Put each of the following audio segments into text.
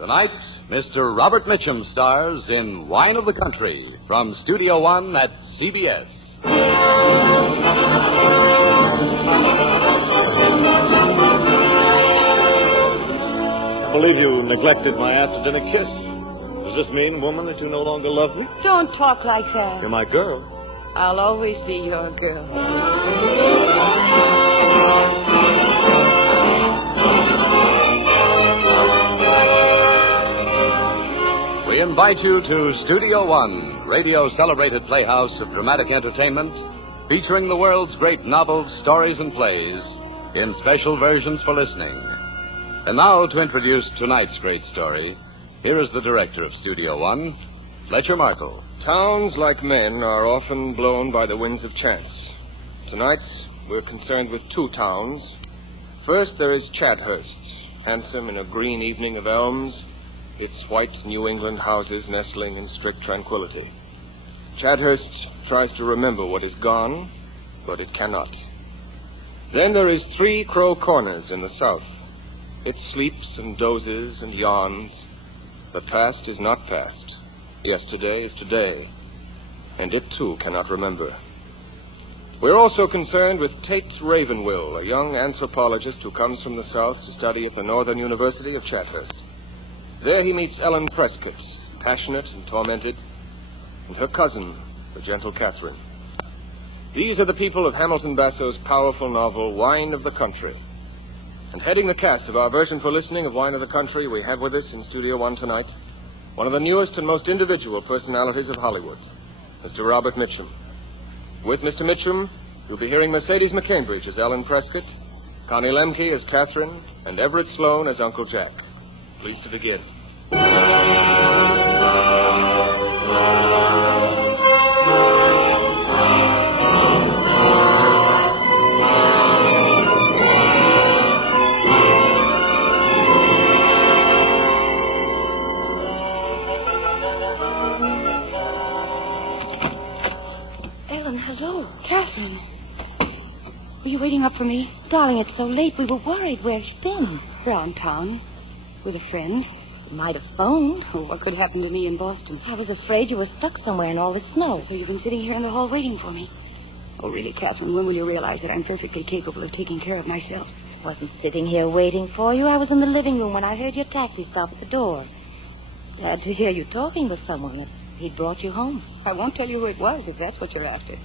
Tonight, Mr. Robert Mitchum stars in Wine of the Country from Studio One at CBS. I believe you neglected my after-dinner kiss. Does this mean, woman, that you no longer love me? Don't talk like that. You're my girl. I'll always be your girl. We invite you to Studio One, radio's celebrated playhouse of dramatic entertainment, featuring the world's great novels, stories, and plays in special versions for listening. And now, to introduce tonight's great story, here is the director of Studio One, Fletcher Markle. Towns, like men, are often blown by the winds of chance. Tonight, we're concerned with two towns. First, there is Chadhurst, handsome in a green evening of elms, its white New England houses nestling in strict tranquility. Chadhurst tries to remember what is gone, but it cannot. Then there is Three Crow Corners in the south. It sleeps and dozes and yawns. The past is not past. Yesterday is today, and it too cannot remember. We're also concerned with Tate Ravenwill, a young anthropologist who comes from the south to study at the Northern University of Chadhurst. There he meets Ellen Prescott, passionate and tormented, and her cousin, the gentle Catherine. These are the people of Hamilton Basso's powerful novel, Wine of the Country. And heading the cast of our version for listening of Wine of the Country, we have with us in Studio One tonight one of the newest and most individual personalities of Hollywood, Mr. Robert Mitchum. With Mr. Mitchum, you'll be hearing Mercedes McCambridge as Ellen Prescott, Connie Lemke as Catherine, and Everett Sloan as Uncle Jack. Please to begin. Ellen, hello. Catherine. Were you waiting up for me? Darling, it's so late. We were worried. Where have you been? Around town. With a friend. You might have phoned. Oh, what could happen to me in Boston? I was afraid you were stuck somewhere in all this snow. So you've been sitting here in the hall waiting for me. Oh, really, Catherine, when will you realize that I'm perfectly capable of taking care of myself? I wasn't sitting here waiting for you. I was in the living room when I heard your taxi stop at the door. Glad to hear you talking with someone. He'd brought you home. I won't tell you who it was, if that's what you're after.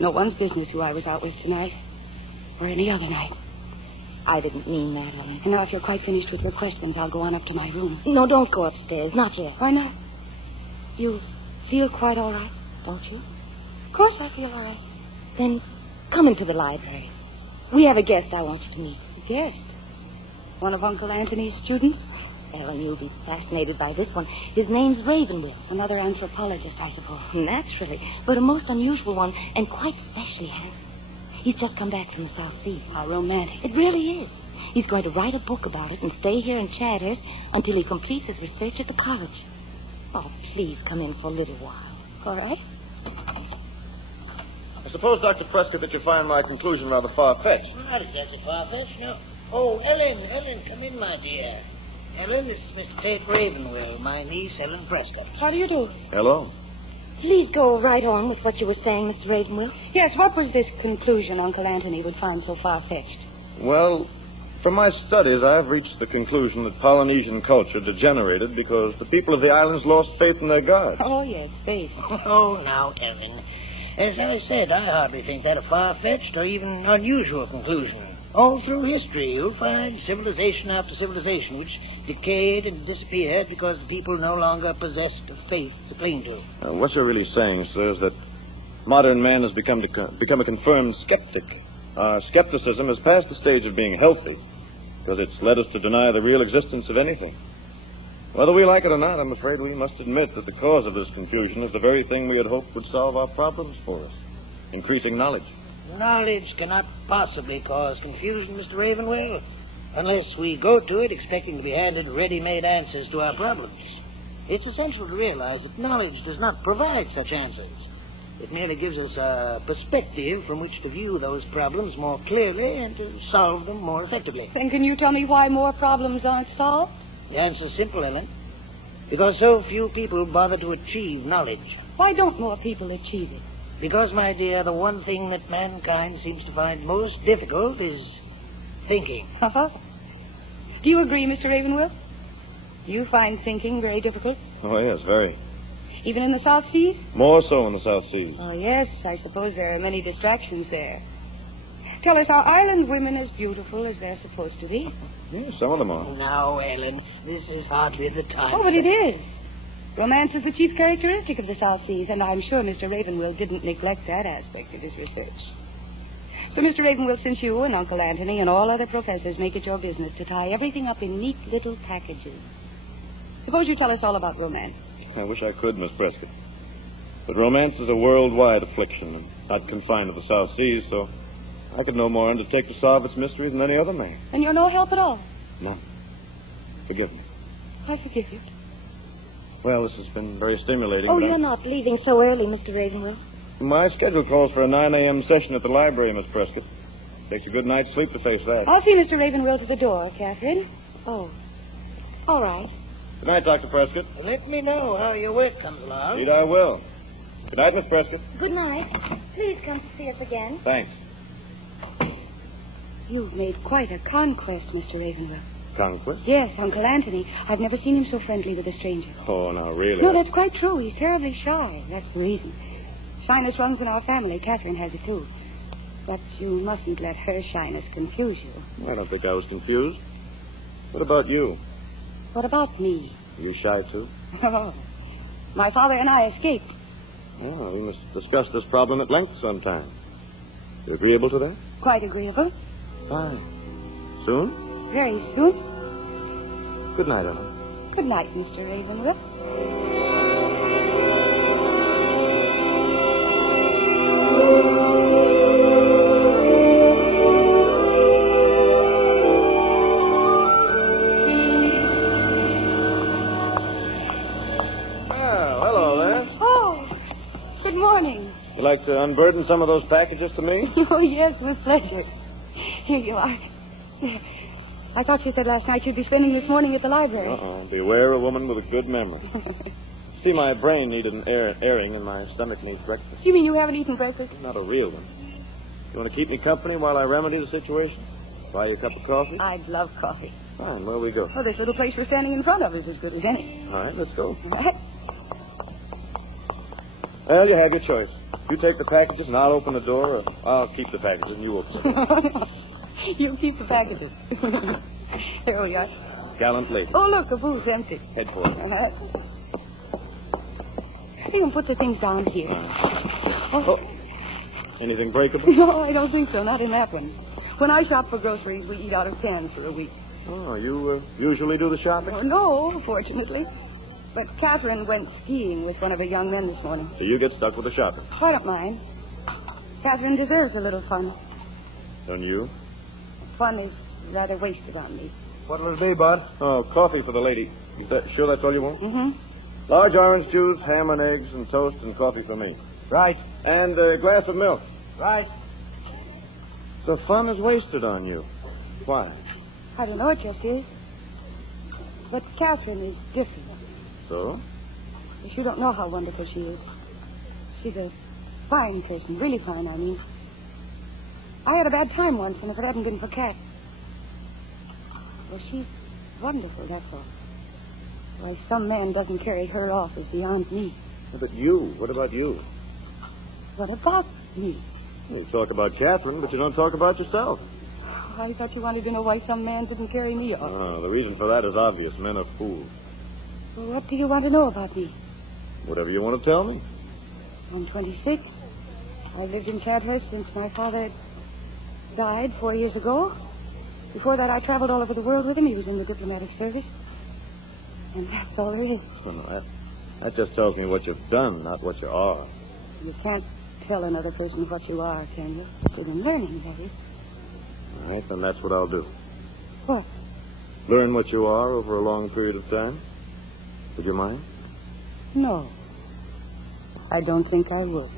No one's business who I was out with tonight. Or any other night. I didn't mean that, Ellen. And now, if you're quite finished with your questions, I'll go on up to my room. No, don't go upstairs. Not yet. Why not? You feel quite all right, don't you? Of course I feel all right. Then come into the library. We have a guest I want you to meet. A guest? One of Uncle Anthony's students? Ellen, you'll be fascinated by this one. His name's Ravenwill. Another anthropologist, I suppose. Naturally. But a most unusual one, and quite specially handsome. He's just come back from the South Sea. How romantic. It really is. He's going to write a book about it and stay here in Chadhurst until he completes his research at the college. Oh, please come in for a little while. All right. I suppose, Dr. Prescott, that you find my conclusion rather far-fetched. Not exactly far-fetched, no. Oh, Ellen, come in, my dear. Ellen, this is Mr. Tate Ravenwill, my niece, Ellen Prescott. How do you do? Hello. Please go right on with what you were saying, Mr. Ravenwill. Yes, what was this conclusion Uncle Anthony would find so far-fetched? Well, from my studies, I've reached the conclusion that Polynesian culture degenerated because the people of the islands lost faith in their God. Oh, yes, faith. Oh, now, Ellen. As I said, I hardly think that a far-fetched or even unusual conclusion. All through history, you'll find civilization after civilization which decayed and disappeared because the people no longer possessed the faith to cling to. What you're really saying, sir, is that modern man has become a confirmed skeptic. Our skepticism has passed the stage of being healthy because it's led us to deny the real existence of anything. Whether we like it or not, I'm afraid we must admit that the cause of this confusion is the very thing we had hoped would solve our problems for us, increasing knowledge. Knowledge cannot possibly cause confusion, Mr. Ravenwill, unless we go to it expecting to be handed ready-made answers to our problems. It's essential to realize that knowledge does not provide such answers. It merely gives us a perspective from which to view those problems more clearly and to solve them more effectively. Then can you tell me why more problems aren't solved? The answer's simple, Ellen. Because so few people bother to achieve knowledge. Why don't more people achieve it? Because, my dear, the one thing that mankind seems to find most difficult is thinking. Do you agree, Mr. Ravenworth? You find thinking very difficult? Oh, yes, very. Even in the South Seas? More so in the South Seas. Oh, yes, I suppose there are many distractions there. Tell us, are island women as beautiful as they're supposed to be? Yeah, some of them are. Now, Ellen, this is hardly the time. Oh, but it is. Romance is the chief characteristic of the South Seas, and I'm sure Mr. Ravenwill didn't neglect that aspect of his research. So, Mr. Ravenwill, since you and Uncle Anthony and all other professors make it your business to tie everything up in neat little packages, suppose you tell us all about romance. I wish I could, Miss Prescott. But romance is a worldwide affliction and not confined to the South Seas, so I could no more undertake to solve its mysteries than any other man. And you're no help at all? No. Forgive me. I forgive you. Well, this has been very stimulating. Oh, but you're not leaving so early, Mr. Ravenwill. My schedule calls for a 9 a.m. session at the library, Miss Prescott. Takes a good night's sleep to face that. I'll see Mr. Ravenwill to the door, Catherine. Oh. All right. Good night, Dr. Prescott. Let me know how your work comes along. Indeed, I will. Good night, Miss Prescott. Good night. Please come to see us again. Thanks. You've made quite a conquest, Mr. Ravenwill. Conquest? Yes, Uncle Anthony. I've never seen him so friendly with a stranger. Oh, now, really? No, that's quite true. He's terribly shy. That's the reason. Shyness runs in our family. Catherine has it, too. But you mustn't let her shyness confuse you. I don't think I was confused. What about you? What about me? Are you shy, too? Oh, my father and I escaped. Oh, we must discuss this problem at length sometime. You agreeable to that? Quite agreeable. Fine. Soon? Very soon. Good night, Ellen. Good night, Mr. Ravenwill. You'd like to unburden some of those packages to me? Oh, yes, with pleasure. Here you are. I thought you said last night you'd be spending this morning at the library. Beware a woman with a good memory. See, my brain needed an airing and my stomach needs breakfast. You mean you haven't eaten breakfast? Not a real one. You want to keep me company while I remedy the situation? Buy you a cup of coffee? I'd love coffee. Fine, where we go? Oh, this little place we're standing in front of is as good as any. All right, let's go. All right. Well, you have your choice. You take the packages and I'll open the door, or I'll keep the packages and you open the door. You keep the packages. There we are. Gallant lady. Oh, look, the booth's empty. Head for it. You can put the things down here. Oh. Anything breakable? No, I don't think so. Not in that one. When I shop for groceries, we eat out of cans for a week. Oh, you usually do the shopping? Oh, no, fortunately. But Catherine went skiing with one of her young men this morning. So you get stuck with the shopping? I don't mind. Catherine deserves a little fun. Don't you? Fun is rather wasted on me. What'll it be, Bud? Oh, coffee for the lady. Sure that's all you want? Mm-hmm. Large orange juice, ham and eggs, and toast, and coffee for me. Right. And a glass of milk. Right. So fun is wasted on you. Why? I don't know, it just is. But Catherine is different. So? You don't know how wonderful she is. She's a fine person, really fine, I mean. I had a bad time once, and if it hadn't been for Cat... Well, she's wonderful, that's all. Why some man doesn't carry her off is beyond me. But you, what about you? What about me? You talk about Catherine, but you don't talk about yourself. I thought you wanted to know why some man didn't carry me off. Oh, the reason for that is obvious. Men are fools. Well, what do you want to know about me? Whatever you want to tell me. I'm 26. I've lived in Chadhurst since my father died 4 years ago. Before that, I traveled all over the world with him. He was in the diplomatic service. And that's all there is. Well, no, that just tells me what you've done, not what you are. You can't tell another person what you are, can you? Other than learning, that is. All right, then that's what I'll do. What? Learn what you are over a long period of time. Would you mind? No. I don't think I would.